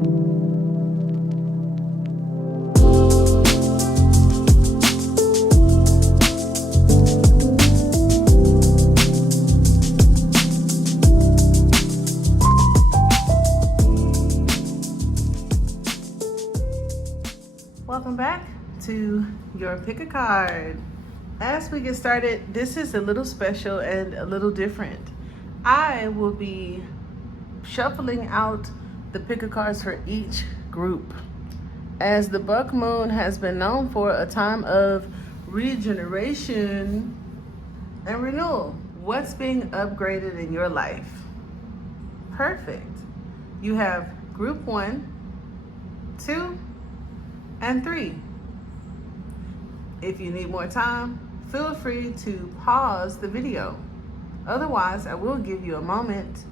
Welcome back to your pick a card. As we get started, this is a little special and a little different. I will be shuffling out the pick a cards for each group, as the buck moon has been known for a time of regeneration and renewal. What's being upgraded in your life? Perfect. You have group 1, 2, and 3. If you need more time, feel free to pause the video. Otherwise, I will give you a moment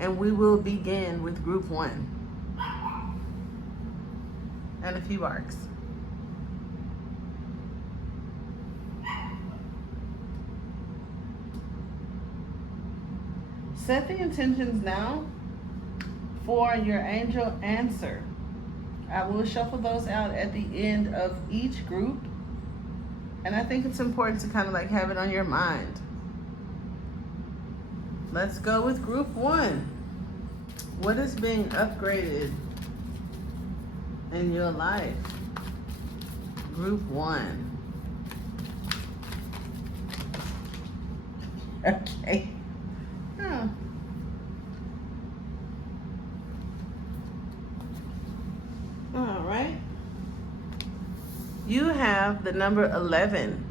and we will begin with group 1 and a few arcs. Set the intentions now for your angel answer. I will shuffle those out at the end of each group. And I think it's important to kind of like have it on your mind. Let's go with group 1. What is being upgraded in your life? Group 1. Okay. Oh. All right. You have the number 11.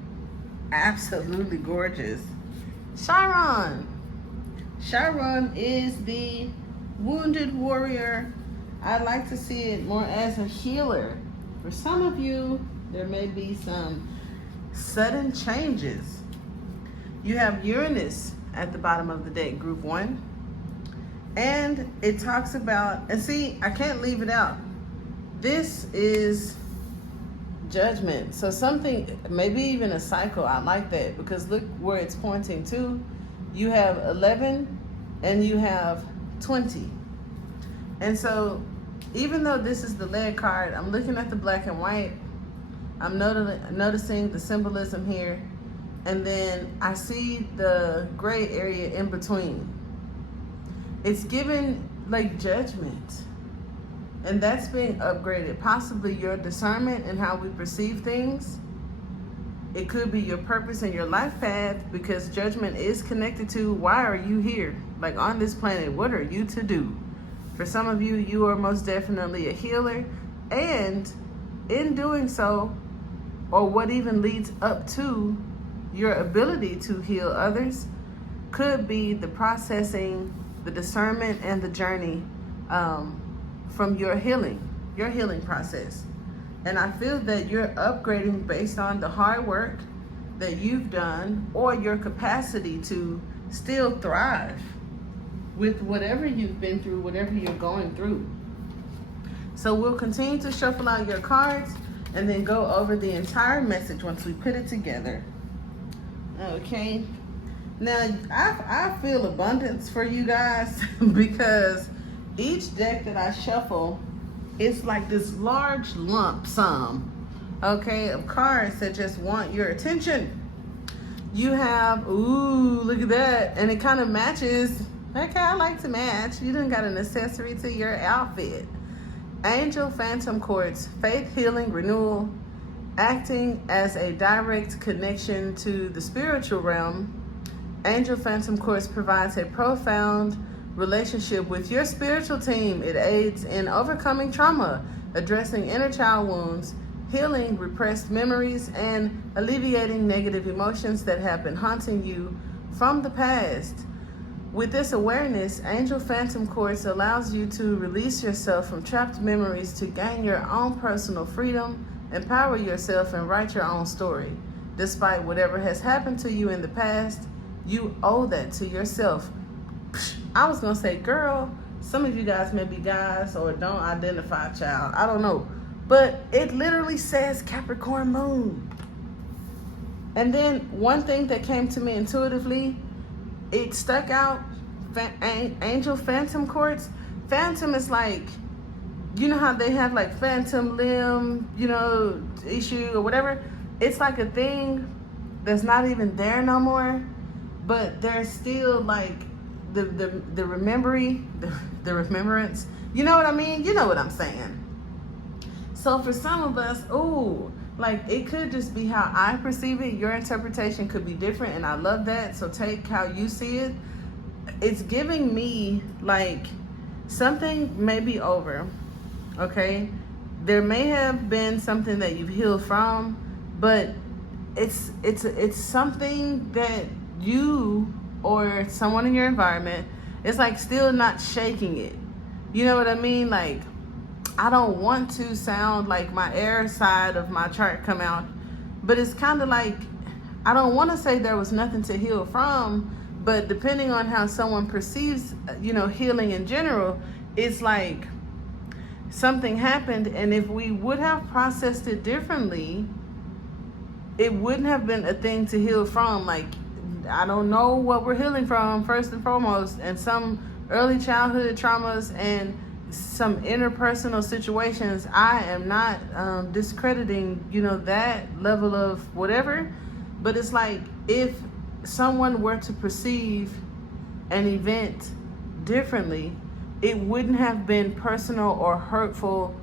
Absolutely gorgeous. Chiron. Chiron is the wounded warrior. I like to see it more as a healer. For some of you, there may be some sudden changes. You have Uranus at the bottom of the deck, group 1. And it talks about, and see, I can't leave it out. This is judgment. So something, maybe even a cycle. I like that because look where it's pointing to. You have 11 and you have 20. And so even though this is the lead card, I'm looking at the black and white. I'm noticing the symbolism here. And then I see the gray area in between. It's given like judgment. And that's being upgraded. Possibly your discernment and how we perceive things. It could be your purpose and your life path, because judgment is connected to why are you here? Like on this planet, what are you to do? For some of you, you are most definitely a healer. And in doing so, or what even leads up to your ability to heal others, could be the processing, the discernment, and the journey from your healing process. And I feel that you're upgrading based on the hard work that you've done or your capacity to still thrive with whatever you've been through, whatever you're going through. So we'll continue to shuffle out your cards and then go over the entire message once we put it together. Okay. Now, I feel abundance for you guys because each deck that I shuffle, it's like this large lump sum, okay, of cards that just want your attention. You have, ooh, look at that. And it kind of matches. Okay, I like to match. You done got an accessory to your outfit. Angel Phantom Quartz, faith, healing, renewal, acting as a direct connection to the spiritual realm. Angel Phantom Quartz provides a profound relationship with your spiritual team. It aids in overcoming trauma, addressing inner child wounds, healing repressed memories, and alleviating negative emotions that have been haunting you from the past. With this awareness, Angel Phantom Quartz allows you to release yourself from trapped memories to gain your own personal freedom, empower yourself, and write your own story. Despite whatever has happened to you in the past, you owe that to yourself. I was gonna say, girl, some of you guys may be guys or don't identify, child. I don't know. But it literally says Capricorn moon. And then one thing that came to me intuitively, it stuck out, Angel Phantom Quartz. Phantom is like you know how they have like phantom limb, issue or whatever. It's like a thing that's not even there no more, but there's still like the remembrance. You know what I mean? You know what I'm saying? So for some of us, like it could just be how I perceive it. Your interpretation could be different, and I love that. So take how you see it. It's giving me like something may be over, okay? There may have been something that you've healed from, but it's something that you or someone in your environment is like still not shaking it. You know what I mean? Like, I don't want to sound like my air side of my chart come out, but it's kind of like, I don't want to say there was nothing to heal from, but depending on how someone perceives, healing in general, it's like something happened, and if we would have processed it differently, it wouldn't have been a thing to heal from. Like, I don't know what we're healing from, first and foremost, and some early childhood traumas and some interpersonal situations. I am not discrediting, that level of whatever, but it's like if someone were to perceive an event differently, it wouldn't have been personal or hurtful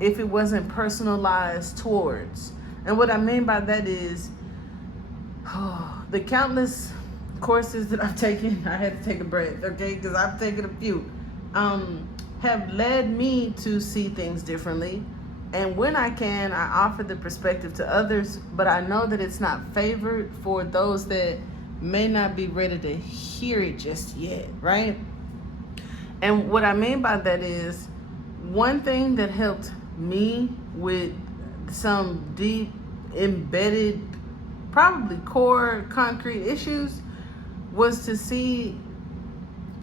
if it wasn't personalized towards. And what I mean by that is, the countless courses that I've taken, I had to take a breath, okay, because I've taken a few, have led me to see things differently. And when I can, I offer the perspective to others, but I know that it's not favored for those that may not be ready to hear it just yet, right? And what I mean by that is, one thing that helped me with some deep, embedded, probably core, concrete issues was to see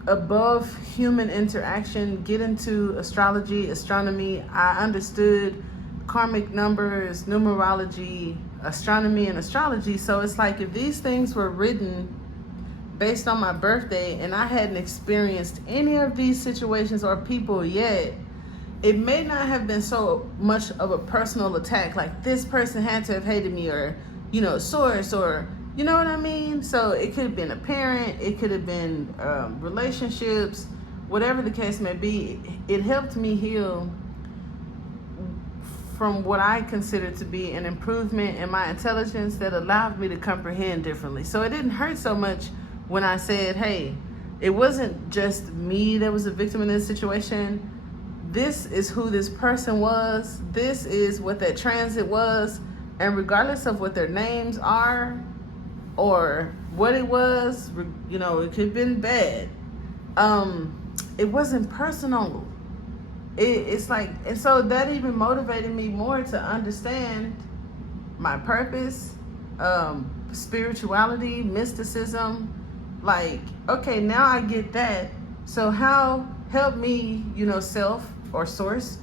above human interaction, get into astrology, astronomy. I understood karmic numbers, numerology, astronomy, and astrology. So it's like if these things were written based on my birthday and I hadn't experienced any of these situations or people yet, it may not have been so much of a personal attack, like this person had to have hated me, or, source, or, you know what I mean? So it could have been a parent, it could have been relationships, whatever the case may be. It helped me heal from what I consider to be an improvement in my intelligence that allowed me to comprehend differently. So it didn't hurt so much when I said, hey, it wasn't just me that was a victim in this situation. This is who this person was. This is what that transit was. And regardless of what their names are or what it was, it could have been bad. It wasn't personal. It's like, and so that even motivated me more to understand my purpose, spirituality, mysticism. Like, okay, now I get that. So how help me, self or source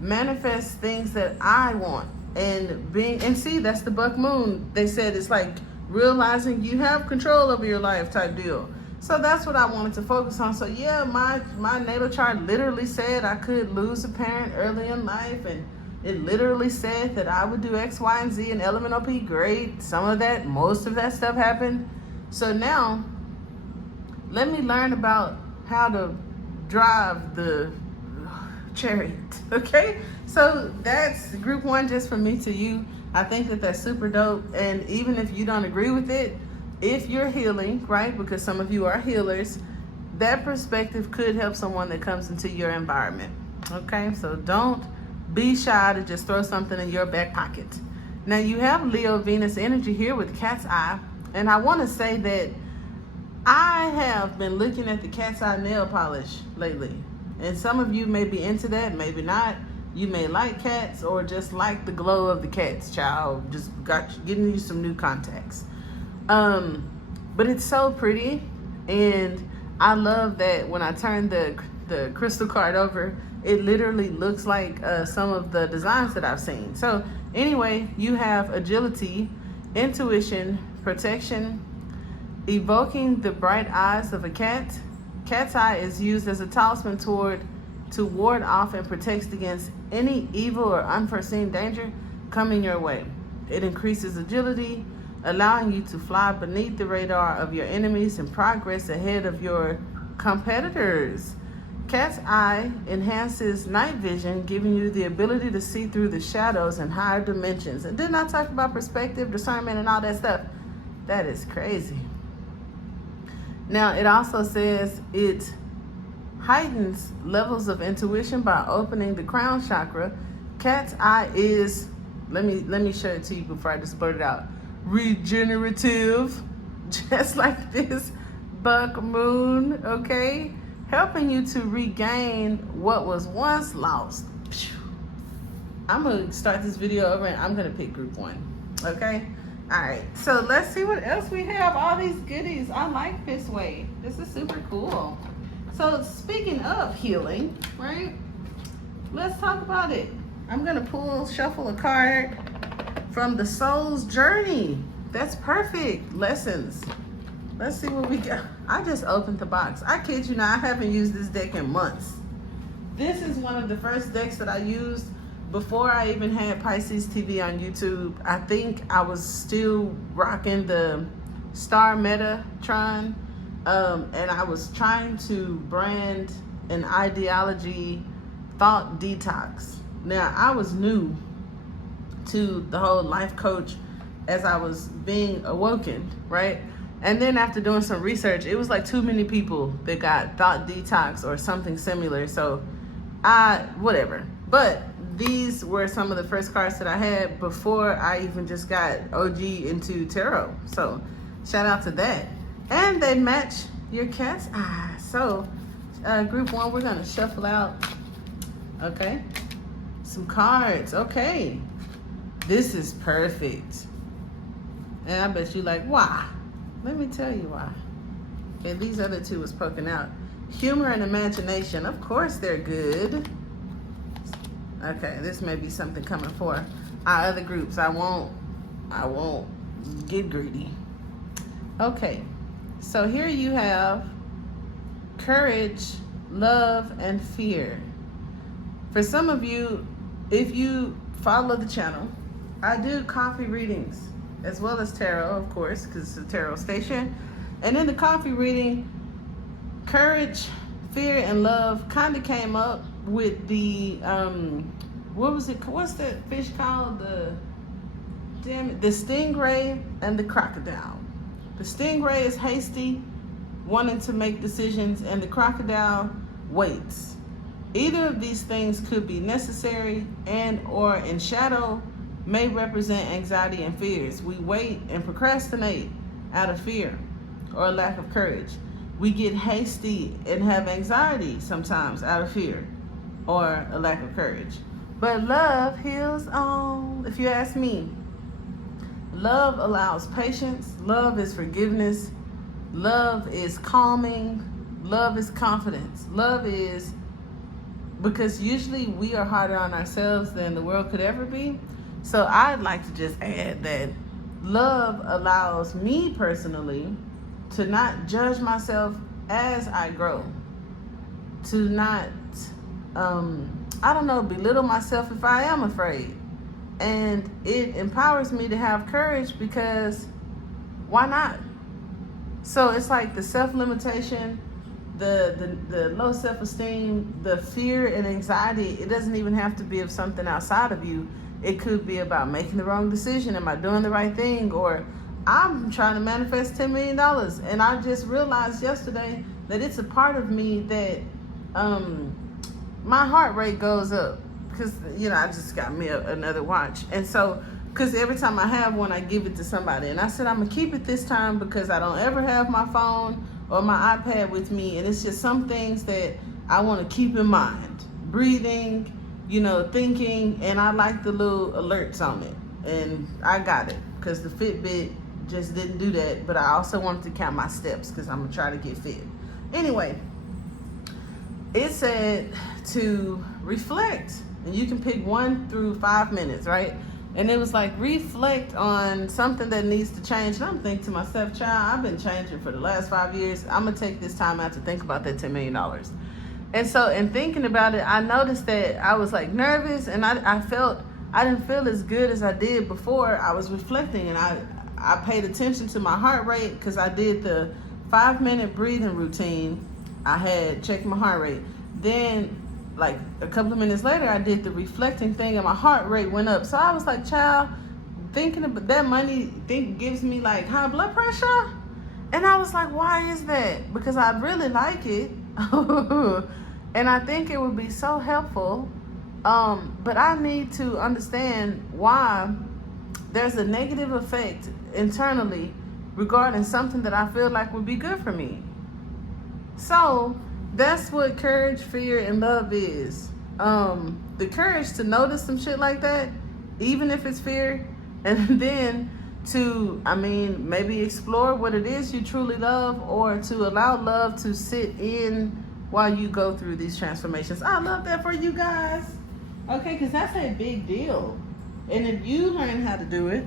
manifest things that I want, and see, that's the buck moon. They said it's like realizing you have control over your life type deal. So that's what I wanted to focus on. So yeah, my natal chart literally said I could lose a parent early in life, and it literally said that I would do X, Y, and Z, and elemental P. Great. Most of that stuff happened. So now let me learn about how to drive the chariot, okay? So that's group one, just from me to you. I think that that's super dope. And even if you don't agree with it, if you're healing, right, because some of you are healers, that perspective could help someone that comes into your environment, okay? So don't be shy to just throw something in your back pocket. Now you have Leo Venus energy here with cat's eye, and I want to say that I have been looking at the cat's eye nail polish lately, and some of you may be into that, maybe not. You may like cats, or just like the glow of the cats, child. Just getting you some new contacts. But it's so pretty, and I love that when I turn the crystal card over, it literally looks like some of the designs that I've seen. So anyway, you have agility, intuition, protection, evoking the bright eyes of a cat. Cat's eye is used as a talisman toward to ward off and protect against any evil or unforeseen danger coming your way. It increases agility, allowing you to fly beneath the radar of your enemies and progress ahead of your competitors. Cat's eye enhances night vision, giving you the ability to see through the shadows in higher dimensions. And didn't I talk about perspective, discernment, and all that stuff? That is crazy. Now, it also says it heightens levels of intuition by opening the crown chakra. Cat's eye is, let me show it to you before I just blurt it out, regenerative, just like this buck moon, okay? Helping you to regain what was once lost. I'm gonna start this video over and I'm gonna pick group 1, okay? All right, so let's see what else we have. All these goodies, I like this way. This is super cool. So speaking of healing, right? Let's talk about it. I'm gonna shuffle a card from the Soul's Journey. That's perfect. Lessons. Let's see what we got. I just opened the box. I kid you not, I haven't used this deck in months. This is one of the first decks that I used before I even had Pisces TV on YouTube. I think I was still rocking the Star Metatron, and I was trying to brand an ideology thought detox. Now, I was new to the whole life coach as I was being awoken, right? And then after doing some research, it was like too many people that got thought detox or something similar. So whatever. But these were some of the first cards that I had before I even just got OG into tarot. So shout out to that. And they match your cat's eye. So group 1, we're gonna shuffle out, okay, some cards. Okay, this is perfect. And I bet you like, why? Let me tell you why. Okay, these other two was poking out. Humor and imagination, of course they're good. Okay, this may be something coming for our other groups. I won't get greedy. Okay, so here you have courage, love, and fear. For some of you, if you follow the channel, I do coffee readings as well as tarot, of course, because it's a tarot station. And in the coffee reading, courage, fear, and love kind of came up with the what's that fish called? The stingray and the crocodile. The stingray is hasty, wanting to make decisions, and the crocodile waits. Either of these things could be necessary and or in shadow may represent anxiety and fears. We wait and procrastinate out of fear or lack of courage. We get hasty and have anxiety sometimes out of fear or a lack of courage. But love heals all. If you ask me, love allows patience. Love is forgiveness. Love is calming. Love is confidence. Love is, because usually we are harder on ourselves than the world could ever be. So I'd like to just add that love allows me personally to not judge myself as I grow, to not, belittle myself if I am afraid. And it empowers me to have courage because why not? So it's like the self-limitation, the low self-esteem, the fear and anxiety, it doesn't even have to be of something outside of you. It could be about making the wrong decision. Am I doing the right thing? Or I'm trying to manifest $10 million. And I just realized yesterday that it's a part of me that my heart rate goes up because, I just got me another watch. And so, because every time I have one, I give it to somebody. And I said, I'm going to keep it this time because I don't ever have my phone or my iPad with me. And it's just some things that I want to keep in mind. Breathing, thinking, and I like the little alerts on it. And I got it because the Fitbit just didn't do that. But I also wanted to count my steps because I'm going to try to get fit. Anyway, it said to reflect. And you can pick 1 through 5 minutes, right? And it was like, reflect on something that needs to change. And I'm thinking to myself, child, I've been changing for the last 5 years. I'm going to take this time out to think about that $10 million. And so in thinking about it, I noticed that I was like nervous, and I didn't feel as good as I did before. I was reflecting, and I paid attention to my heart rate because I did the 5-minute breathing routine. I had checked my heart rate. Then like a couple of minutes later, I did the reflecting thing, and my heart rate went up. So I was like, child, thinking about that money gives me like high blood pressure. And I was like, why is that? Because I really like it. And I think it would be so helpful. But I need to understand why there's a negative effect internally regarding something that I feel like would be good for me. So that's what courage, fear, and love is. The courage to notice some shit like that, even if it's fear, and then to, maybe explore what it is you truly love, or to allow love to sit in while you go through these transformations. I love that for you guys. Okay, because that's a big deal. And if you learn how to do it,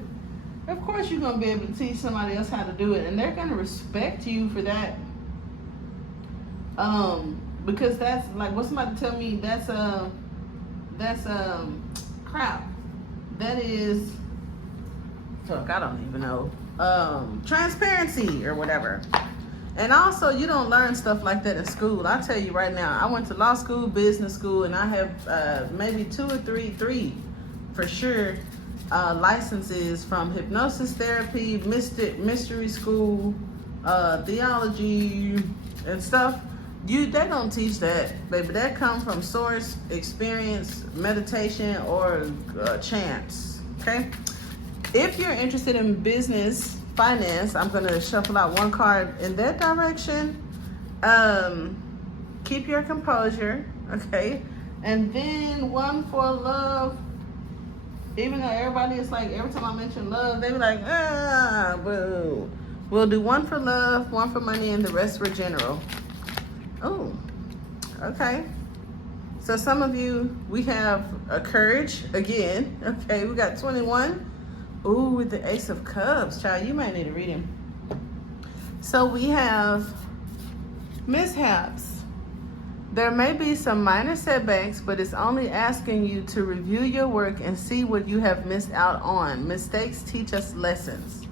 of course you're going to be able to teach somebody else how to do it. And they're going to respect you for that. Because that's like, what somebody tell me, that's crap. That is, fuck, I don't even know. Transparency or whatever. And also, you don't learn stuff like that in school. I tell you right now, I went to law school, business school, and I have maybe three for sure, licenses from hypnosis therapy, mystery school, theology, and stuff. They don't teach that, baby. That comes from source, experience, meditation, or chance. Okay. If you're interested in business, finance, I'm going to shuffle out one card in that direction. Keep your composure, okay? And then one for love. Even though everybody is like, every time I mention love, they be like, boo. We'll do one for love, one for money, and the rest for general. Oh, okay. So some of you, we have a courage again. Okay, we got 21. Ooh, with the Ace of Cups, child, you might need to read him. So we have mishaps. There may be some minor setbacks, but it's only asking you to review your work and see what you have missed out on. Mistakes teach us lessons.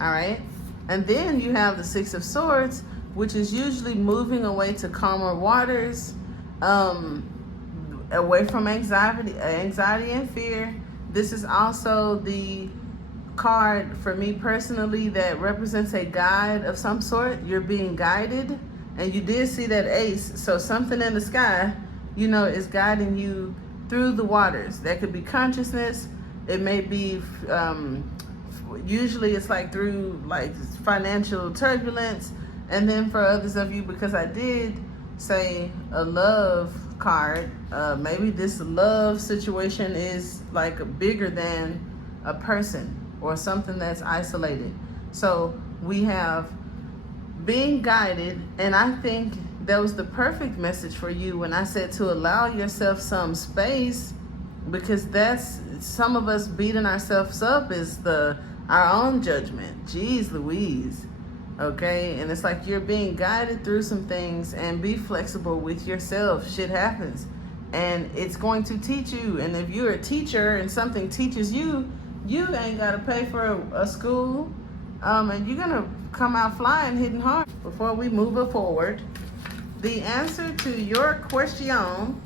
All right. And then you have the Six of Swords, which is usually moving away to calmer waters, away from anxiety and fear. This is also the card for me personally that represents a guide of some sort. You're being guided, and you did see that ace, so something in the sky, is guiding you through the waters. That could be consciousness. It may be usually it's like through like financial turbulence. And then for others of you, because I did say a love card, maybe this love situation is like bigger than a person or something that's isolated. So we have being guided, and I think that was the perfect message for you when I said to allow yourself some space, because that's, some of us beating ourselves up is our own judgment. Jeez Louise. Okay, and it's like you're being guided through some things, and be flexible with yourself. Shit happens, and it's going to teach you. And if you're a teacher and something teaches you, you ain't got to pay for a school, and you're gonna come out flying, hitting hard. Before we move it forward, the answer to your question,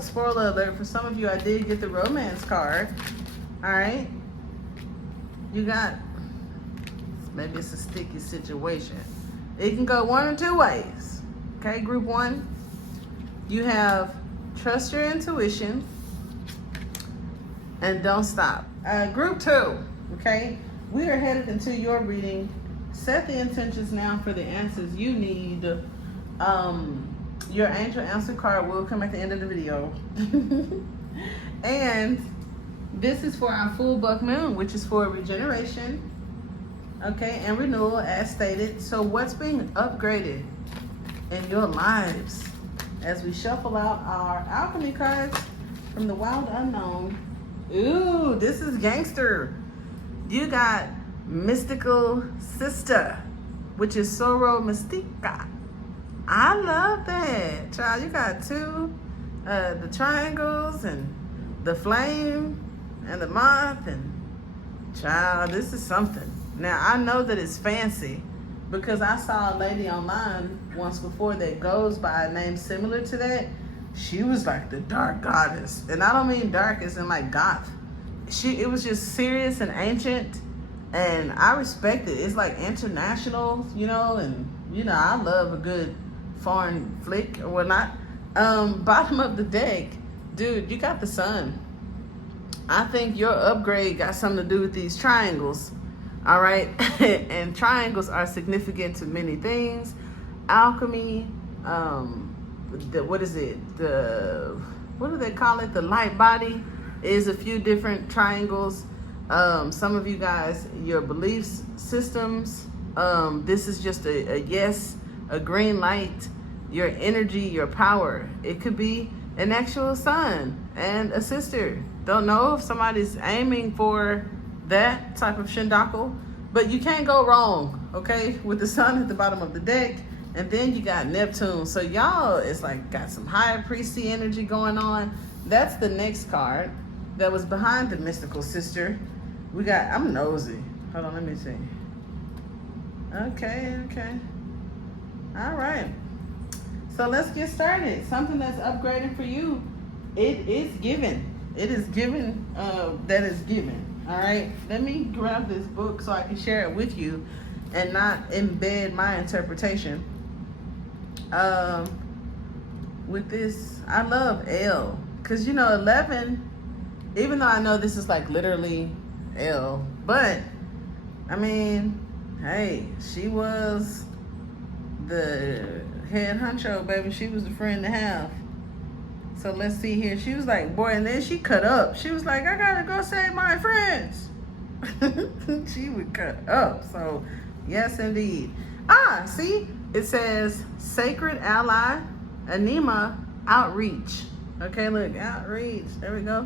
spoiler alert for some of you, I did get the romance card. All right, you got, maybe it's a sticky situation. It can go one or two ways. Okay, group one, you have trust your intuition and don't stop. Group two, okay, we are headed into your reading. Set the intentions now for the answers you need. Your angel answer card will come at the end of the video. And this is for our full buck moon, which is for regeneration, okay, and renewal as stated. So what's being upgraded in your lives as we shuffle out our alchemy cards from the wild unknown? Ooh, this is gangster. You got mystical sister, which is Sorrow Mystica. I love that. Child, you got two, the triangles and the flame and the moth, and child, this is something. Now, I know that it's fancy because I saw a lady online once before that goes by a name similar to that. She was like the dark goddess. And I don't mean dark as in like goth. It was just serious and ancient, and I respect it. It's like international, and I love a good foreign flick or whatnot. Bottom of the deck, dude, you got the sun. I think your upgrade got something to do with these triangles. All right. And triangles are significant to many things. Alchemy, what is it? What do they call it? The light body is a few different triangles. Some of you guys, your beliefs systems, this is just a yes, a green light, your energy, your power. It could be an actual son and a sister. Don't know if somebody's aiming for that type of shindaku, but you can't go wrong, okay, with the sun at the bottom of the deck. And then you got Neptune. So y'all, it's like got some higher priesty energy going on. That's the next card that was behind the mystical sister. We got, I'm nosy. Hold on, let me see. Okay. All right. So let's get started. Something that's upgrading for you. It is given. It is given, that is given. All right. Let me grab this book so I can share it with you and not embed my interpretation. With this, I love L. Because, 11, even though I know this is like literally L, but, I mean, hey, she was the head honcho, baby. She was the friend to have. So let's see here. She was like, boy, and then she cut up. She was like, I gotta go save my friends. She would cut up. So, yes, indeed. See, it says sacred ally, anima, outreach. Okay, look, outreach. There we go.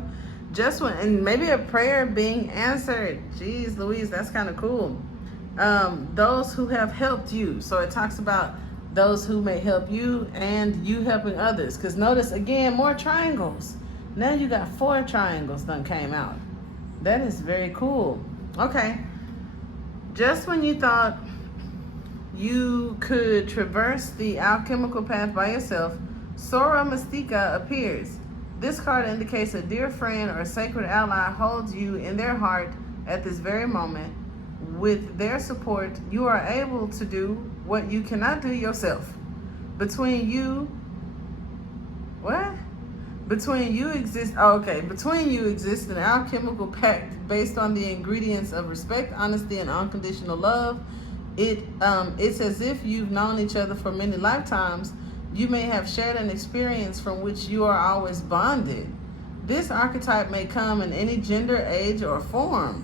Just when, and maybe a prayer being answered. Jeez Louise, that's kind of cool. Those who have helped you. So it talks about those who may help you and you helping others. Because notice, again, more triangles. Now you got 4 triangles done came out. That is very cool. Okay. Just when you thought you could traverse the alchemical path by yourself, Sora Mystica appears. This card indicates a dear friend or sacred ally holds you in their heart at this very moment. With their support, you are able to do what you cannot do yourself. Between you exists an alchemical pact based on the ingredients of respect, honesty, and unconditional love. It's as if you've known each other for many lifetimes. You may have shared an experience from which you are always bonded. This archetype may come in any gender, age, or form.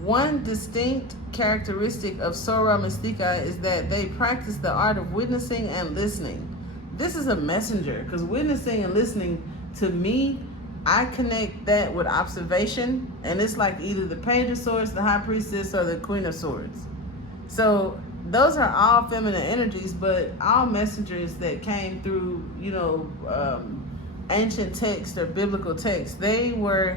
One distinct characteristic of Sora Mystica is that they practice the art of witnessing and listening. This is a messenger, because witnessing and listening, to me, I connect that with observation, and it's like either the Page of Swords, the High Priestess, or the Queen of Swords. So those are all feminine energies, but all messengers that came through, ancient text or biblical text, they were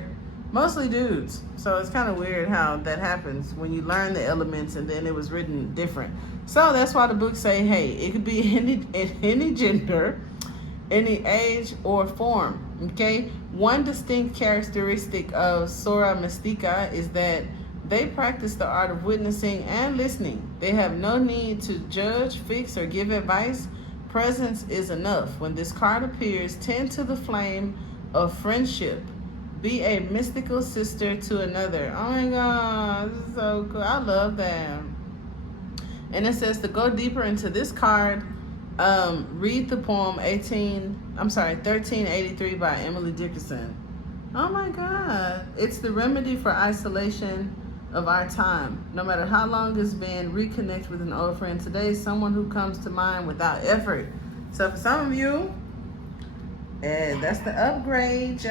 mostly dudes. So it's kind of weird how that happens when you learn the elements and then it was written different. So that's why the books say, hey, it could be any gender, any age or form. Okay. One distinct characteristic of Sora Mystica is that they practice the art of witnessing and listening. They have no need to judge, fix, or give advice. Presence is enough. When this card appears, tend to the flame of friendship. Be a mystical sister to another. Oh my God, this is so cool. I love that. And it says to go deeper into this card, read the poem 1383 by Emily Dickinson. Oh my God. It's the remedy for isolation of our time. No matter how long it's been, reconnect with an old friend. Today, someone who comes to mind without effort. So for some of you, that's the upgrade.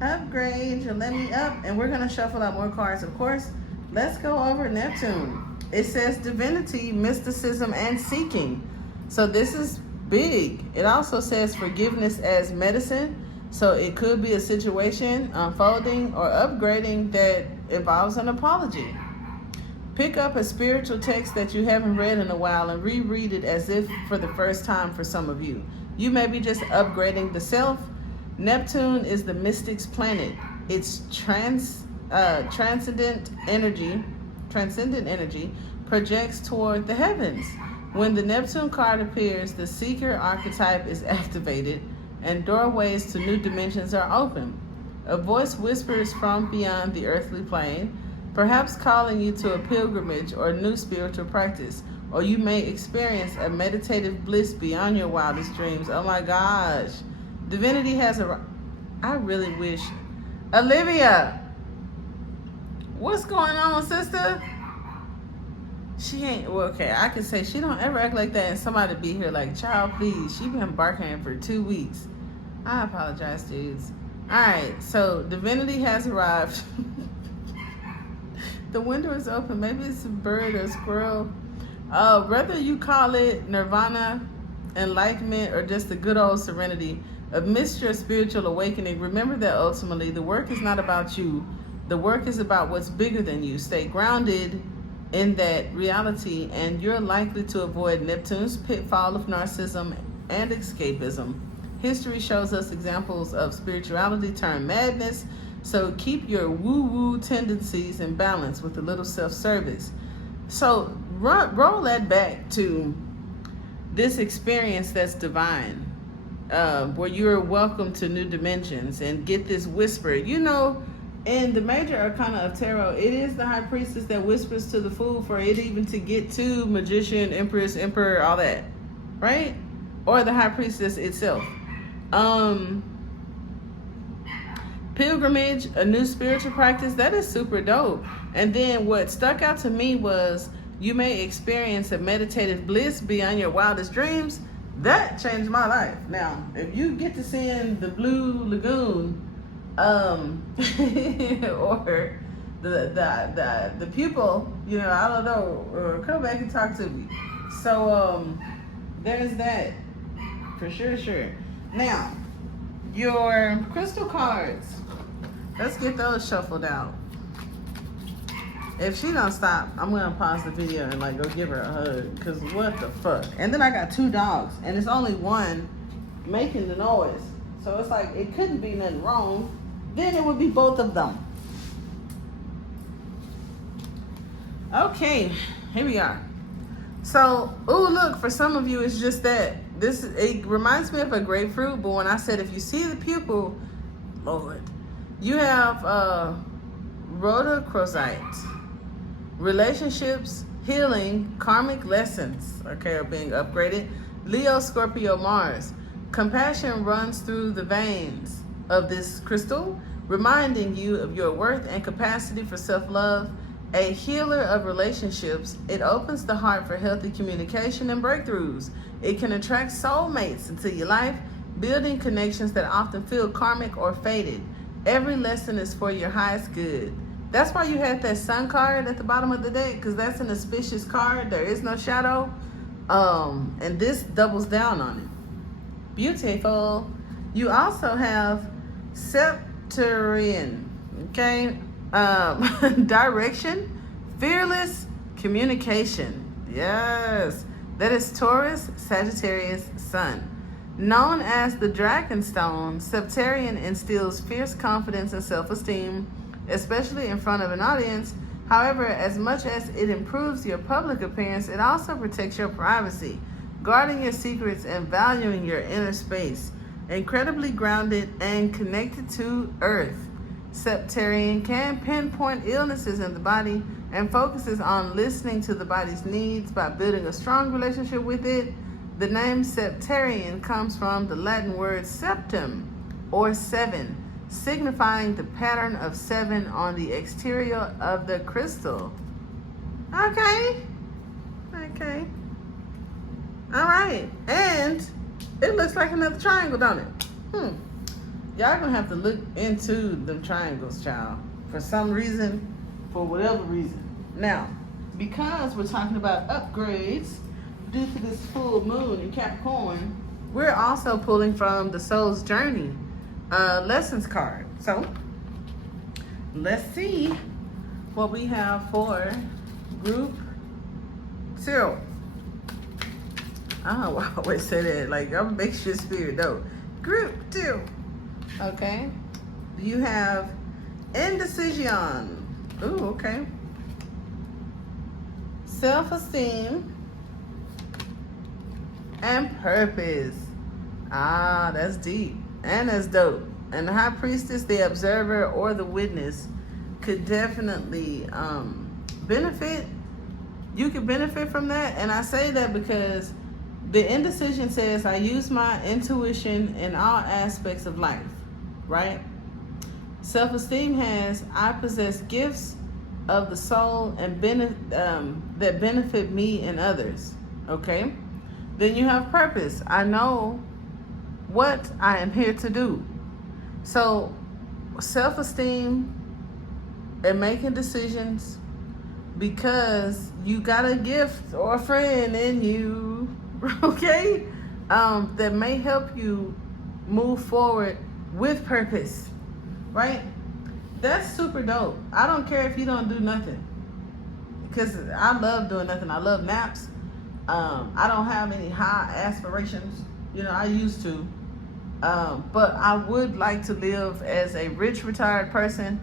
Upgrade, you let me up. And we're going to shuffle out more cards, of course. Let's go over Neptune. It says divinity, mysticism, and seeking. So this is big. It also says forgiveness as medicine. So it could be a situation unfolding or upgrading that involves an apology. Pick up a spiritual text that you haven't read in a while and reread it as if for the first time for some of you. You may be just upgrading the self. Neptune is the mystic's planet. Its transcendent energy projects toward the heavens. When the Neptune card appears, the seeker archetype is activated and doorways to new dimensions are open. A voice whispers from beyond the earthly plane, perhaps calling you to a pilgrimage or new spiritual practice, or you may experience a meditative bliss beyond your wildest dreams. Oh my gosh. Divinity has a... I really wish... Olivia! What's going on, sister? She ain't... Well, okay, I can say she don't ever act like that and somebody be here like, child, please. She been barking for 2 weeks. I apologize, dudes. Alright, so Divinity has arrived. The window is open. Maybe it's a bird or a squirrel. Whether you call it nirvana, enlightenment, or just the good old serenity, amidst your spiritual awakening, remember that ultimately the work is not about you. The work is about what's bigger than you. Stay grounded in that reality, and you're likely to avoid Neptune's pitfall of narcissism and escapism. History shows us examples of spirituality turn madness. So keep your woo-woo tendencies in balance with a little self-service. So roll that back to this experience that's divine, where you're welcome to new dimensions and get this whisper. You know, in the major arcana of tarot, it is the high priestess that whispers to the fool for it even to get to magician, empress, emperor, all that, right? Or the high priestess itself. Pilgrimage, a new spiritual practice, that is super dope. And then what stuck out to me was you may experience a meditative bliss beyond your wildest dreams. That changed my life. Now, if you get to seeing the Blue Lagoon, or the pupil, you know, I don't know, or come back and talk to me. So there's that for sure. Now, your crystal cards. Let's get those shuffled out. If she don't stop, I'm gonna pause the video and like go give her a hug. Cause what the fuck? And then I got 2 dogs, and it's only one making the noise. So it's like it couldn't be nothing wrong. Then it would be both of them. Okay, here we are. So, ooh, look, for some of you, it's just that it reminds me of a grapefruit. But when I said if you see the pupil, Lord. You have rhodochrosite, relationships, healing, karmic lessons, okay, are being upgraded. Leo, Scorpio, Mars. Compassion runs through the veins of this crystal, reminding you of your worth and capacity for self-love. A healer of relationships, it opens the heart for healthy communication and breakthroughs. It can attract soulmates into your life, building connections that often feel karmic or fated. Every lesson is for your highest good. That's why you had that sun card at the bottom of the deck, because that's an auspicious card. There is no shadow. And this doubles down on it. Beautiful. You also have Septarian, okay? Direction, fearless communication. Yes. That is Taurus, Sagittarius, Sun. Known as the Dragonstone, Septarian instills fierce confidence and self-esteem, especially in front of an audience. However, as much as it improves your public appearance, it also protects your privacy, guarding your secrets and valuing your inner space. Incredibly grounded and connected to Earth, Septarian can pinpoint illnesses in the body and focuses on listening to the body's needs by building a strong relationship with it. The name Septarian comes from the Latin word septum, or 7, signifying the pattern of 7 on the exterior of the crystal. Okay. All right. And it looks like another triangle, don't it? Y'all gonna have to look into them triangles, child. For some reason, for whatever reason. Now, because we're talking about upgrades, due to this full moon in Capricorn, we're also pulling from the Soul's Journey lessons card. So let's see what we have for group 0. Oh, I always say that. Like, I'm a mixture spirit though. Group 2. Okay. You have indecision. Ooh, okay. Self-esteem and purpose. Ah, that's deep and that's dope. And the high priestess, the observer, or the witness could definitely benefit. You could benefit from that. And I say that because the indecision says I use my intuition in all aspects of life, right? Self-esteem has I possess gifts of the soul and that benefit me and others. Okay? Then you have purpose. I know what I am here to do. So self-esteem and making decisions because you got a gift or a friend in you, okay, that may help you move forward with purpose, right? That's super dope. I don't care if you don't do nothing, because I love doing nothing. I love naps. I don't have any high aspirations. You know, I used to. But I would like to live as a rich retired person.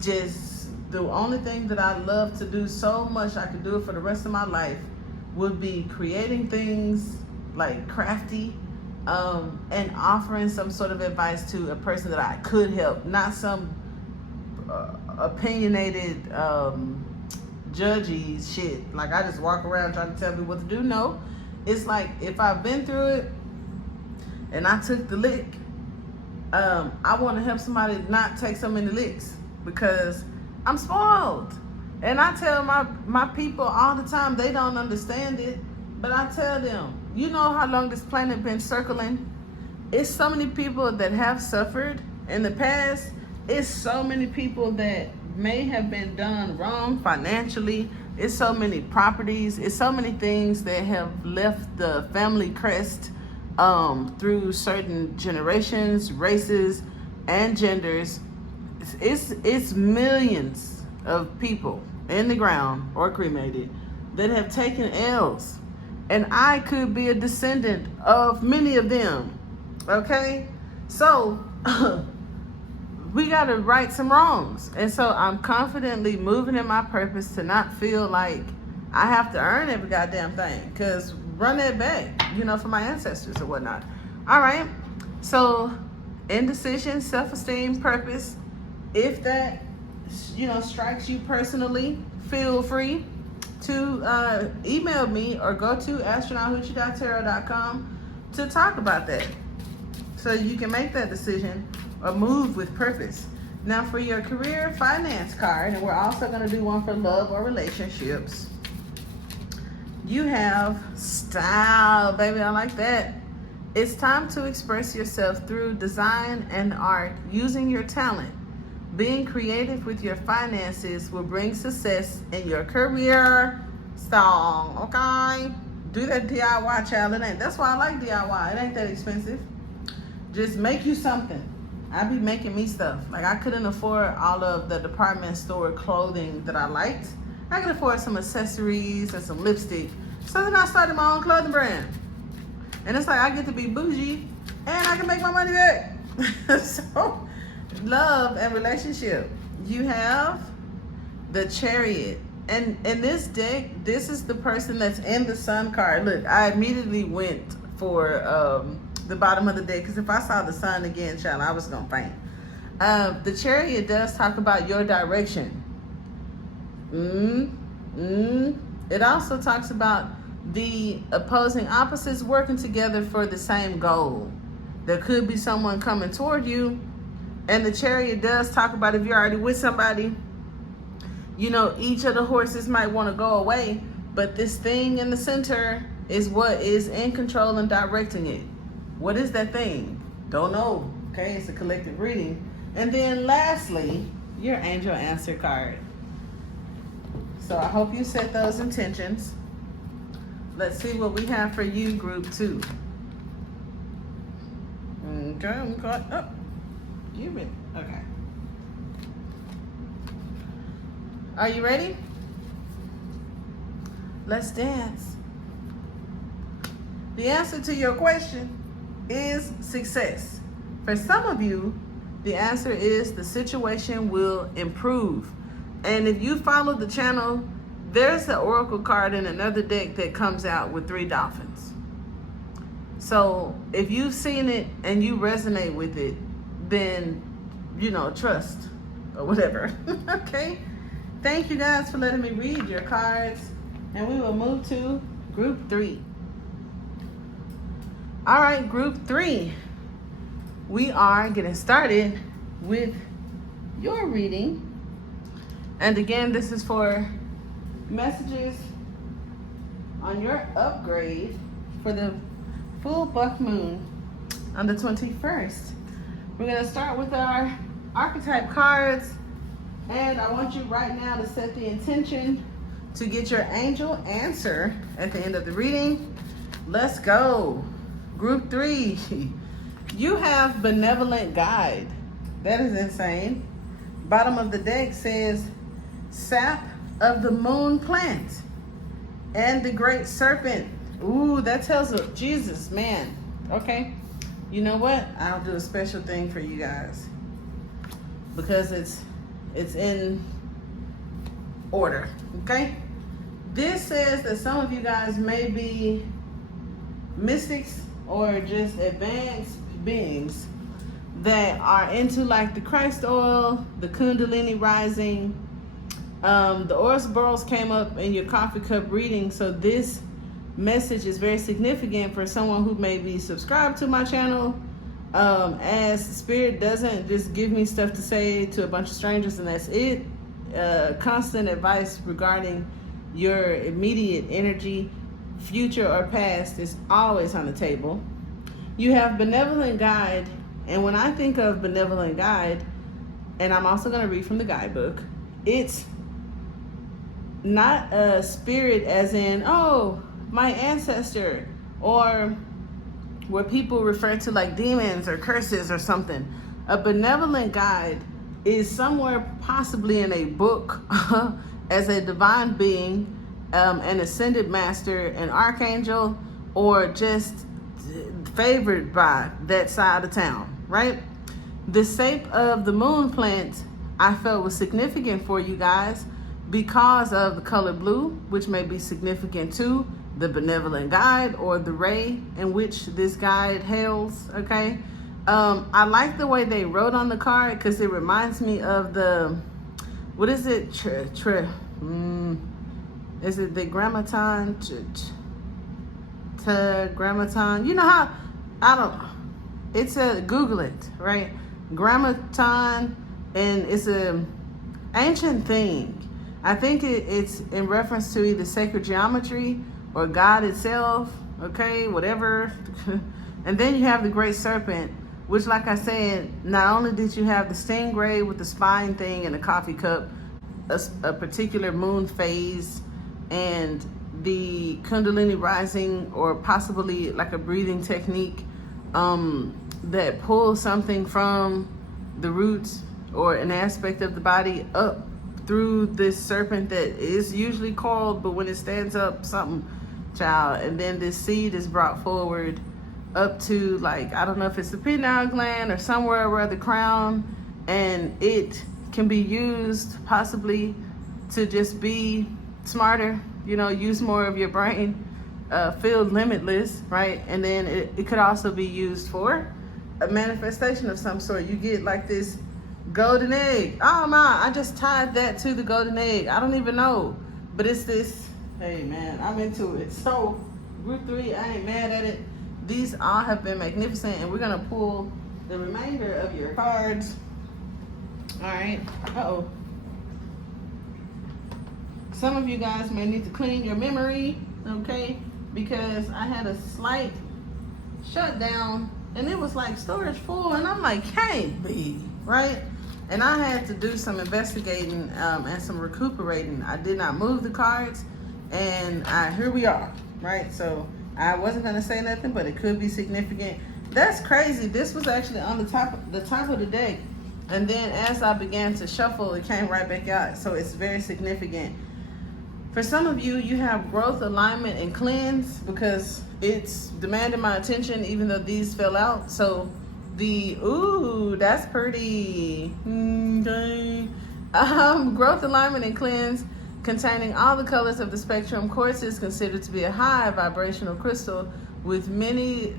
Just the only thing that I love to do so much I could do it for the rest of my life would be creating things like crafty, and offering some sort of advice to a person that I could help, not some opinionated judgy shit. Like I just walk around trying to tell me what to do. No, it's like if I've been through it and I took the lick, I want to help somebody not take so many licks because I'm spoiled. And I tell my people all the time, they don't understand it, but I tell them, you know how long this planet been circling? It's so many people that have suffered in the past. It's so many people that may have been done wrong financially. It's so many properties. It's so many things that have left the family crest through certain generations, races, and genders. It's millions of people in the ground or cremated that have taken L's. And I could be a descendant of many of them. Okay? So we got to right some wrongs. And so I'm confidently moving in my purpose to not feel like I have to earn every goddamn thing. Because run that back, you know, for my ancestors or whatnot. All right. So indecision, self-esteem, purpose. If that, you know, strikes you personally, feel free to email me or go to astronauthoochie.tarot.com to talk about that. So you can make that decision or move with purpose. Now for your career finance card, and we're also going to do one for love or relationships, you have style, baby. I like that. It's time to express yourself through design and art using your talent. Being creative with your finances will bring success in your career. So, okay? Do that DIY, child. That's why I like DIY. It ain't that expensive. Just make you something. I be making me stuff. Like I couldn't afford all of the department store clothing that I liked. I could afford some accessories and some lipstick. So then I started my own clothing brand. And it's like I get to be bougie and I can make my money back. So, love and relationship. You have the Chariot. And in this deck, this is the person that's in the Sun card. Look, I immediately went for the bottom of the deck because if I saw the Sun again, child, I was going to faint. The Chariot does talk about your direction. It also talks about the opposing opposites working together for the same goal. There could be someone coming toward you. And the Chariot does talk about if you're already with somebody, you know, each of the horses might want to go away, but this thing in the center is what is in control and directing it. What is that thing? Don't know. Okay, it's a collective reading. And then lastly, your angel answer card. So I hope you set those intentions Let's see what we have for you, group 2. Okay, I'm caught up. You ready? Okay. Are you ready? Let's dance. The answer to your question is success. For some of you, the answer is the situation will improve. And if you follow the channel, there's an oracle card in another deck that comes out with 3 dolphins. So if you've seen it and you resonate with it, then, trust or whatever. Okay? Thank you guys for letting me read your cards. And we will move to group 3. All right, group 3. We are getting started with your reading. And again, this is for messages on your upgrade for the full buck moon on the 21st. We're going to start with our archetype cards. And I want you right now to set the intention to get your angel answer at the end of the reading. Let's go. Group 3. You have benevolent guide. That is insane. Bottom of the deck says sap of the moon plant and the great serpent. Ooh, that tells of Jesus, man. Okay. You know what? I'll do a special thing for you guys because it's in order. Okay. This says that some of you guys may be mystics or just advanced beings that are into like the Christ oil, the Kundalini rising. The Ouroboros came up in your coffee cup reading, so this message is very significant for someone who may be subscribed to my channel. As Spirit doesn't just give me stuff to say to a bunch of strangers and that's it. Constant advice regarding your immediate energy, future or past, is always on the table. You have benevolent guide, and when I think of benevolent guide, and I'm also going to read from the guidebook, it's not a spirit as in, oh, my ancestor, or where people refer to like demons or curses or something. A benevolent guide is somewhere possibly in a book as a divine being, an ascended master, an archangel, or just favored by that side of town, right? The shape of the moon plant I felt was significant for you guys because of the color blue, which may be significant to the benevolent guide or the ray in which this guide hails, okay? I like the way they wrote on the card because it reminds me of the, what is it? Is it the grammaton? Grammaton? You know how, I don't know. It's a, Google it, right? Grammaton, and it's a ancient thing. I think it's in reference to either sacred geometry or God itself, okay, whatever. And then you have the great serpent, which, like I said, not only did you have the stingray with the spine thing and the coffee cup, a particular moon phase, and the Kundalini rising, or possibly like a breathing technique that pulls something from the roots or an aspect of the body up through this serpent that is usually called, but when it stands up, something, child, and then this seed is brought forward up to, like, I don't know if it's the pineal gland or somewhere around the crown, and it can be used possibly to just be smarter, use more of your brain, feel limitless, right? And then it could also be used for a manifestation of some sort. You get like this golden egg. Oh my, I just tied that to the golden egg. I don't even know, but it's this, hey man, I'm into it. So group 3, I ain't mad at it. These all have been magnificent, and we're gonna pull the remainder of your cards. All right. Uh-oh. Some of you guys may need to clean your memory, okay? Because I had a slight shutdown, and it was like storage full, and I'm like, can't be, right? And I had to do some investigating and some recuperating. I did not move the cards, and here we are. right? So I wasn't gonna say nothing, but it could be significant. That's crazy. This was actually on the top of the deck, and then as I began to shuffle, it came right back out. So it's very significant. For some of you, you have growth, alignment, and cleanse because it's demanding my attention, even though these fell out. So ooh, that's pretty. Okay. Growth, alignment, and cleanse, containing all the colors of the spectrum. Quartz is considered to be a high vibrational crystal with many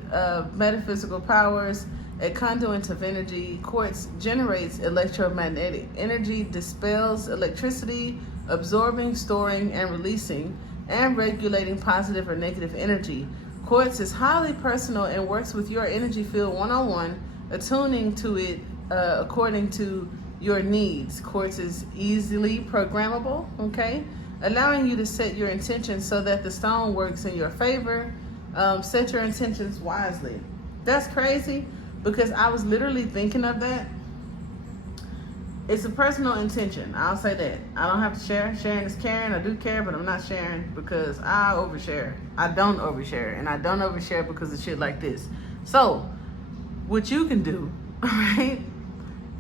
metaphysical powers, a conduit of energy. Quartz generates electromagnetic energy, dispels electricity, absorbing, storing, and releasing, and regulating positive or negative energy. Quartz is highly personal and works with your energy field one-on-one, attuning to it according to your needs. Quartz is easily programmable, okay? Allowing you to set your intentions so that the stone works in your favor. Set your intentions wisely. That's crazy because I was literally thinking of that. It's a personal intention. I'll say that. I don't have to share. Sharing is caring. I do care, but I'm not sharing because I overshare. I don't overshare. And I don't overshare because of shit like this. So, what you can do, right?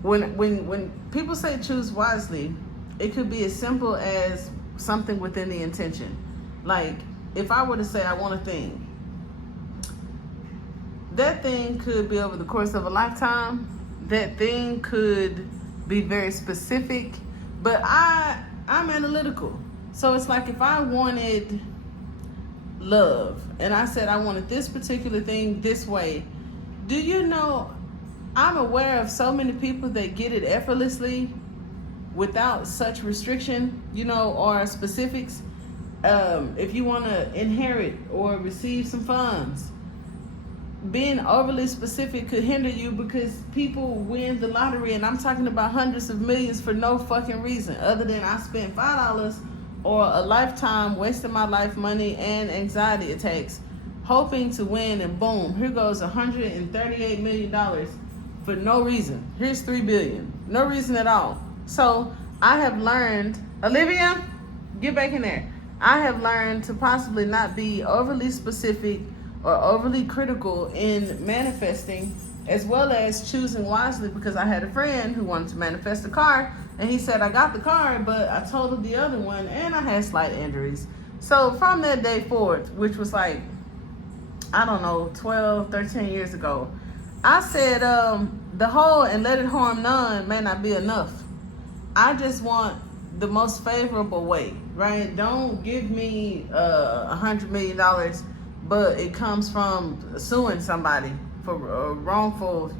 When people say choose wisely, it could be as simple as something within the intention. Like, if I were to say I want a thing, that thing could be over the course of a lifetime. That thing could be very specific, but I'm analytical. So it's like if I wanted love and I said I wanted this particular thing this way, do you know I'm aware of so many people that get it effortlessly without such restriction, or specifics. If you want to inherit or receive some funds, being overly specific could hinder you because people win the lottery, and I'm talking about hundreds of millions for no fucking reason other than I spent $5 or a lifetime wasting my life, money, and anxiety attacks hoping to win, and boom, here goes $138 million for no reason. Here's $3 billion. No reason at all. So I have learned, Olivia, get back in there. I have learned to possibly not be overly specific or overly critical in manifesting, as well as choosing wisely, because I had a friend who wanted to manifest a car, and he said, I got the car, but I totaled the other one, and I had slight injuries. So from that day forward, which was like, I don't know, 12, 13 years ago, I said, the whole and let it harm none may not be enough. I just want the most favorable way, right? Don't give me $100 million, but it comes from suing somebody for wrongful,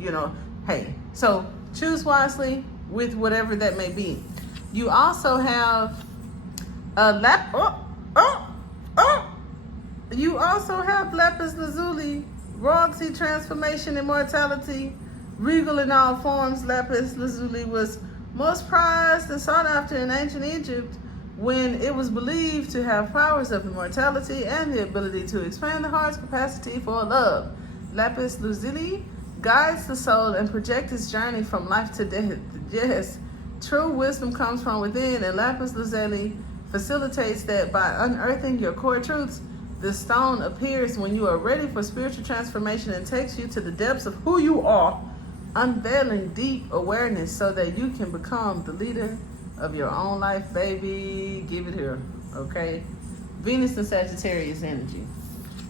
hey. So choose wisely with whatever that may be. You also have you also have lapis lazuli, royalty, transformation, immortality, regal in all forms. Lapis lazuli was most prized and sought after in ancient Egypt when it was believed to have powers of immortality and the ability to expand the heart's capacity for love. Lapis lazuli guides the soul and projects its journey from life to death. Yes, true wisdom comes from within, and lapis lazuli facilitates that by unearthing your core truths. The stone appears when you are ready for spiritual transformation and takes you to the depths of who you are, unveiling deep awareness so that you can become the leader of your own life, baby. Give it here, okay? Venus and Sagittarius energy.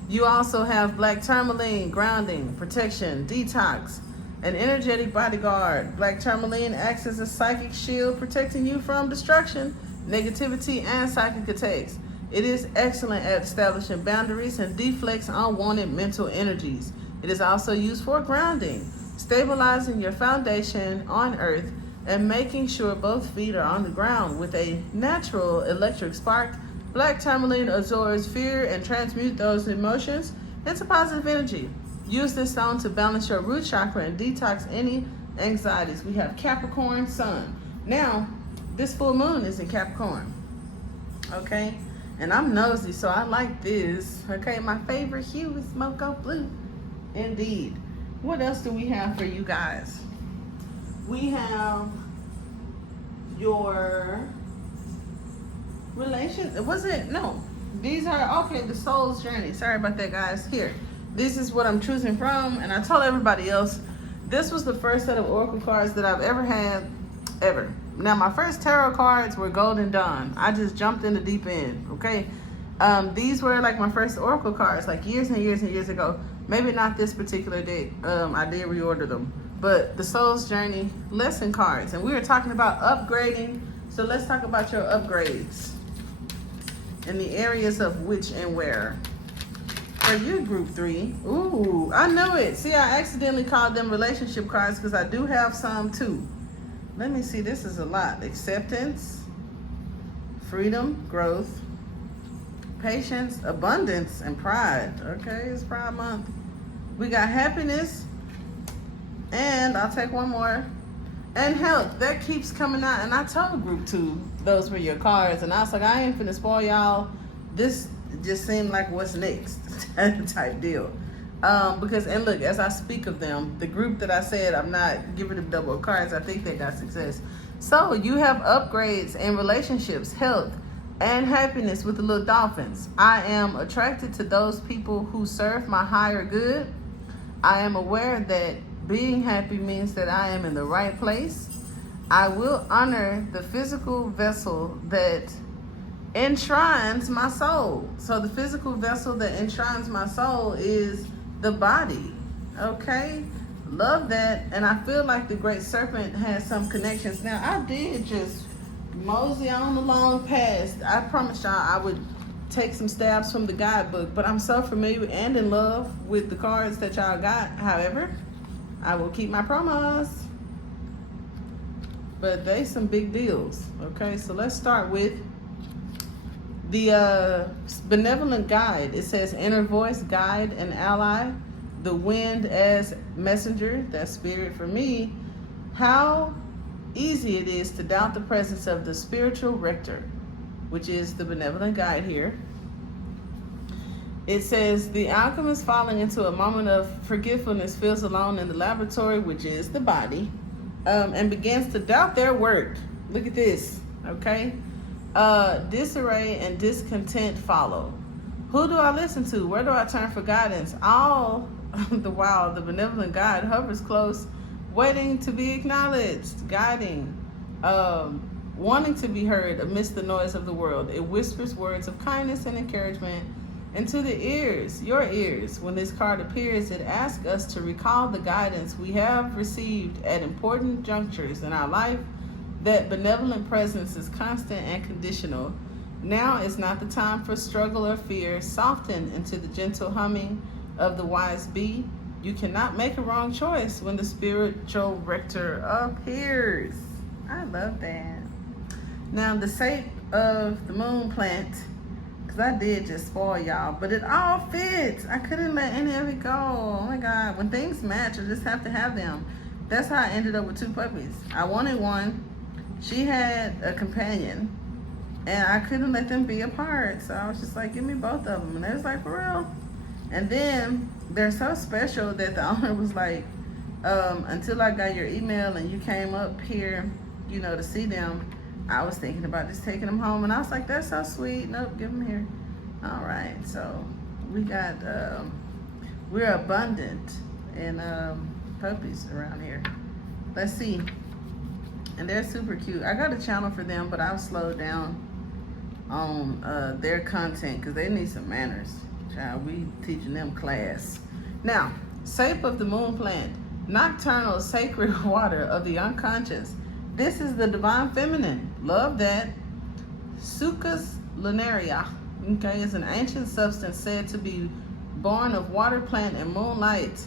You also have black tourmaline, grounding, protection, detox, an energetic bodyguard. Black tourmaline acts as a psychic shield, protecting you from destruction, negativity, and psychic attacks. It is excellent at establishing boundaries and deflects unwanted mental energies. It is also used for grounding, stabilizing your foundation on earth, and making sure both feet are on the ground. With a natural electric spark, black tourmaline absorbs fear and transmutes those emotions into positive energy. Use this stone to balance your root chakra and detox any anxieties. We have Capricorn Sun. Now, this full moon is in Capricorn, okay? And I'm nosy, so I like this. Okay, my favorite hue is mocha blue. Indeed. What else do we have for you guys? We have your relation. Was it? No. These are, okay, the soul's journey. Sorry about that, guys. Here, this is what I'm choosing from, and I told everybody else this was the first set of oracle cards that I've ever had, ever. Now, my first tarot cards were Golden Dawn. I just jumped in the deep end, okay? These were like my first oracle cards, like years and years and years ago. Maybe not this particular date. I did reorder them. But the Soul's Journey lesson cards. And we were talking about upgrading. So let's talk about your upgrades in the areas of which and where. For you, group 3. Ooh, I know it. See, I accidentally called them relationship cards because I do have some too. Let me see. This is a lot. Acceptance, freedom, growth, patience, abundance, and pride. Okay, it's Pride Month. We got happiness, and I'll take one more. And health. That keeps coming out. And I told group 2 those were your cards, and I was like, I ain't finna spoil y'all. This just seemed like what's next type deal. Because, and look, as I speak of them, the group that I said I'm not giving them double cards, I think they got success. So you have upgrades in relationships, health, and happiness with the little dolphins. I am attracted to those people who serve my higher good. I am aware that being happy means that I am in the right place. I will honor the physical vessel that enshrines my soul. So the physical vessel that enshrines my soul is the body. Okay? Love that. And I feel like the Great Serpent has some connections. Now, I did just mosey on along past. I promised y'all I would take some stabs from the guidebook, but I'm so familiar and in love with the cards that y'all got. However, I will keep my promise. But they some big deals. Okay, so let's start with the benevolent guide. It says inner voice, guide, and ally. The wind as messenger, that's spirit for me. How easy it is to doubt the presence of the spiritual rector, which is the benevolent guide here. It says the alchemist falling into a moment of forgetfulness feels alone in the laboratory, which is the body, and begins to doubt their work. Look at this, okay? Disarray and discontent follow. Who do I listen to? Where do I turn for guidance? All the while, the benevolent guide hovers close, waiting to be acknowledged, guiding, wanting to be heard amidst the noise of the world. It whispers words of kindness and encouragement into the ears, your ears. When this card appears, it asks us to recall the guidance we have received at important junctures in our life. That benevolent presence is constant and conditional. Now is not the time for struggle or fear. Soften into the gentle humming of the wise bee. You cannot make a wrong choice when the spiritual rector appears. I love that. Now, the shape of the moon plant, because I did just spoil y'all, but it all fits. I couldn't let any of it go. Oh my God. When things match, I just have to have them. That's how I ended up with 2 puppies. I wanted one. She had a companion, and I couldn't let them be apart. So I was just like, give me both of them. And they was like, for real? And then they're so special that the owner was like, until I got your email and you came up here, you know, to see them, I was thinking about just taking them home. And I was like, that's so sweet. Nope, give them here. All right. So we got, we're abundant in puppies around here. Let's see. And they're super cute. I got a channel for them, but I've slowed down on their content because they need some manners. Child, we teaching them class. Now, shape of the moon plant, nocturnal sacred water of the unconscious. This is the divine feminine. Love that. Succus lunaria. Okay, is an ancient substance said to be born of water plant and moonlight.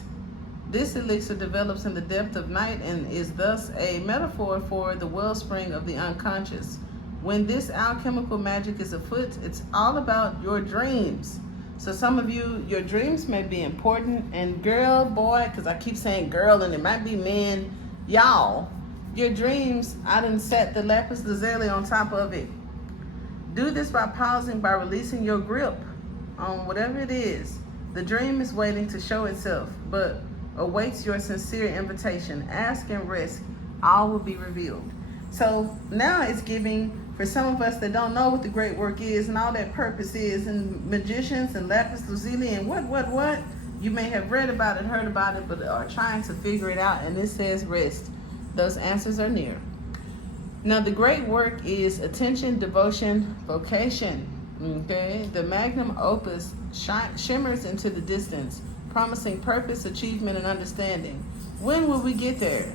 This elixir develops in the depth of night and is thus a metaphor for the wellspring of the unconscious. When this alchemical magic is afoot, it's all about your dreams. So some of you, your dreams may be important, and girl, boy, because I keep saying girl and it might be men, y'all, your dreams, I done set the lapis lazuli on top of it. Do this by pausing, by releasing your grip on whatever it is. The dream is waiting to show itself, but awaits your sincere invitation. Ask and risk, all will be revealed. So now it's giving for some of us that don't know what the great work is and all that purpose is, and magicians and lapis lazuli and what. You may have read about it, heard about it, but are trying to figure it out. And it says rest. Those answers are near. Now the great work is attention, devotion, vocation. Okay, the magnum opus shimmers into the distance, promising purpose, achievement, and understanding. When will we get there?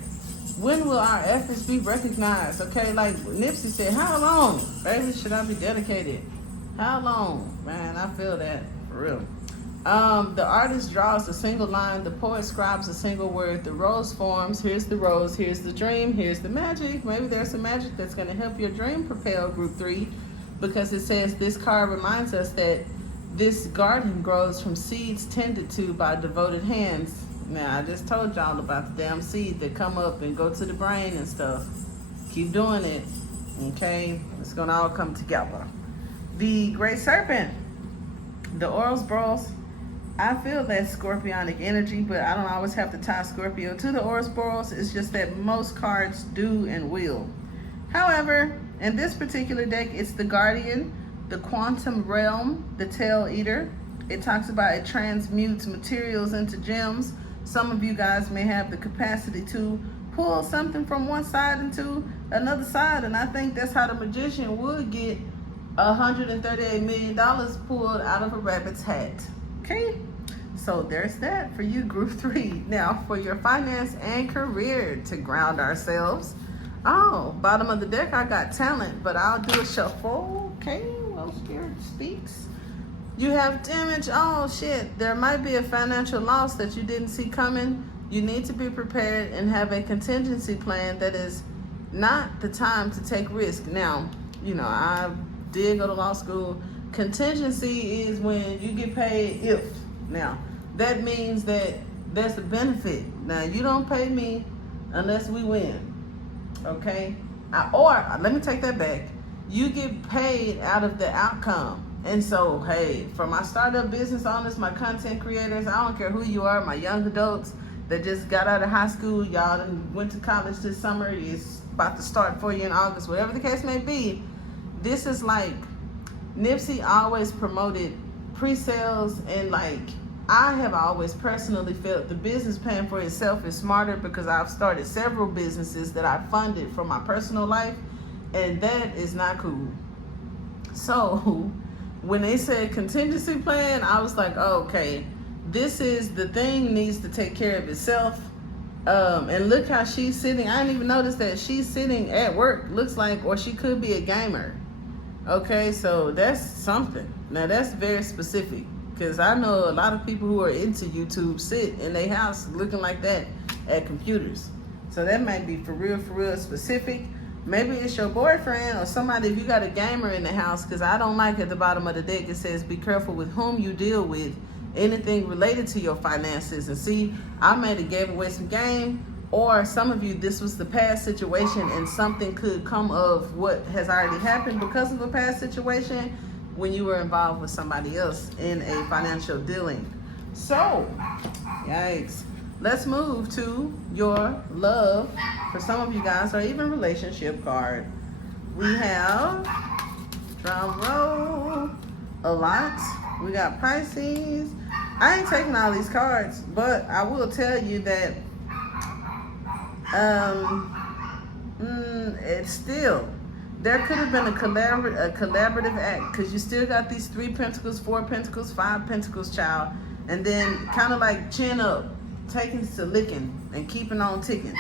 When will our efforts be recognized? Okay, like Nipsey said, how long, baby, should I be dedicated? How long? Man, I feel that, for real. The artist draws a single line, the poet scribes a single word, the rose forms, here's the rose, here's the dream, here's the magic. Maybe there's some magic that's going to help your dream propel, Group 3, because it says this card reminds us that this garden grows from seeds tended to by devoted hands. Now, I just told y'all about the damn seed that come up and go to the brain and stuff. Keep doing it, okay? It's going to all come together. The Great Serpent, the Ouroboros. I feel that scorpionic energy, but I don't always have to tie Scorpio to the Ouroboros. It's just that most cards do and will. However, in this particular deck, it's the Guardian, the Quantum Realm, the Tail Eater. It talks about it transmutes materials into gems. Some of you guys may have the capacity to pull something from one side into another side, and I think that's how the magician would get $138 million pulled out of a rabbit's hat. Okay, so there's that for you, Group 3. Now, for your finance and career, to ground ourselves. Oh, bottom of the deck, I got talent, but I'll do a shuffle. Okay, well, Spirit speaks. You have damage. Oh, shit. There might be a financial loss that you didn't see coming. You need to be prepared and have a contingency plan. That is not the time to take risk. Now, you know, I did go to law school. Contingency is when you get paid if. Now, that means that there's a benefit. Now, you don't pay me unless we win. Okay? Or, let me take that back. You get paid out of the outcome. And so, hey, for my startup business owners, my content creators, I don't care who you are, my young adults that just got out of high school, y'all done went to college this summer, it's about to start for you in August, whatever the case may be. This is like, Nipsey always promoted pre-sales, and like, I have always personally felt the business paying for itself is smarter, because I've started several businesses that I funded for my personal life, and that is not cool. So, when they said contingency plan, I was like, oh, okay, this is the thing needs to take care of itself. And look how she's sitting. I didn't even notice that she's sitting at work, looks like, or she could be a gamer. Okay, so that's something. Now that's very specific, because I know a lot of people who are into YouTube sit in their house looking like that at computers. So that might be for real specific. Maybe it's your boyfriend or somebody, if you got a gamer in the house, because I don't like at the bottom of the deck, it says be careful with whom you deal with, anything related to your finances. And see, I might have gave away some game, or some of you, this was the past situation and something could come of what has already happened because of a past situation when you were involved with somebody else in a financial dealing. So, yikes. Let's move to your love, for some of you guys, or even relationship card. We have, drum roll, a lot. We got Pisces. I ain't taking all these cards, but I will tell you that it's still, there could have been a collaborative act, because you still got these 3 pentacles, 4 pentacles, 5 pentacles, child, and then kind of like chin up, taking to licking and keeping on ticking,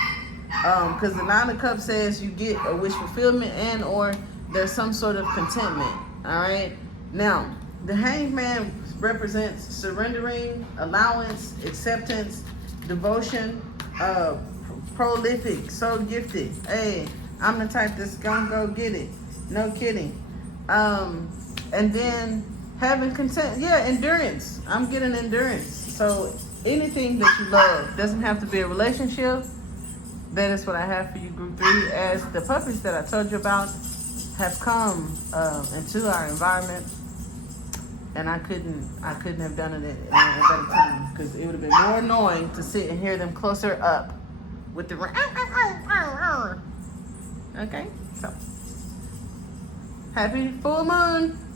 because the 9 of Cups says you get a wish fulfillment and or there's some sort of contentment. All right, now the Hanged Man represents surrendering, allowance, acceptance, devotion, prolific, so gifted. Hey, I'm the type that's gonna go get it, no kidding. And then having content, yeah, endurance. I'm getting endurance. So anything that you love, doesn't have to be a relationship. That is what I have for you, Group 3, as the puppies that I told you about have come into our environment, and I couldn't have done it at a better time, because it would have been more annoying to sit and hear them closer up with the Okay, so happy full moon.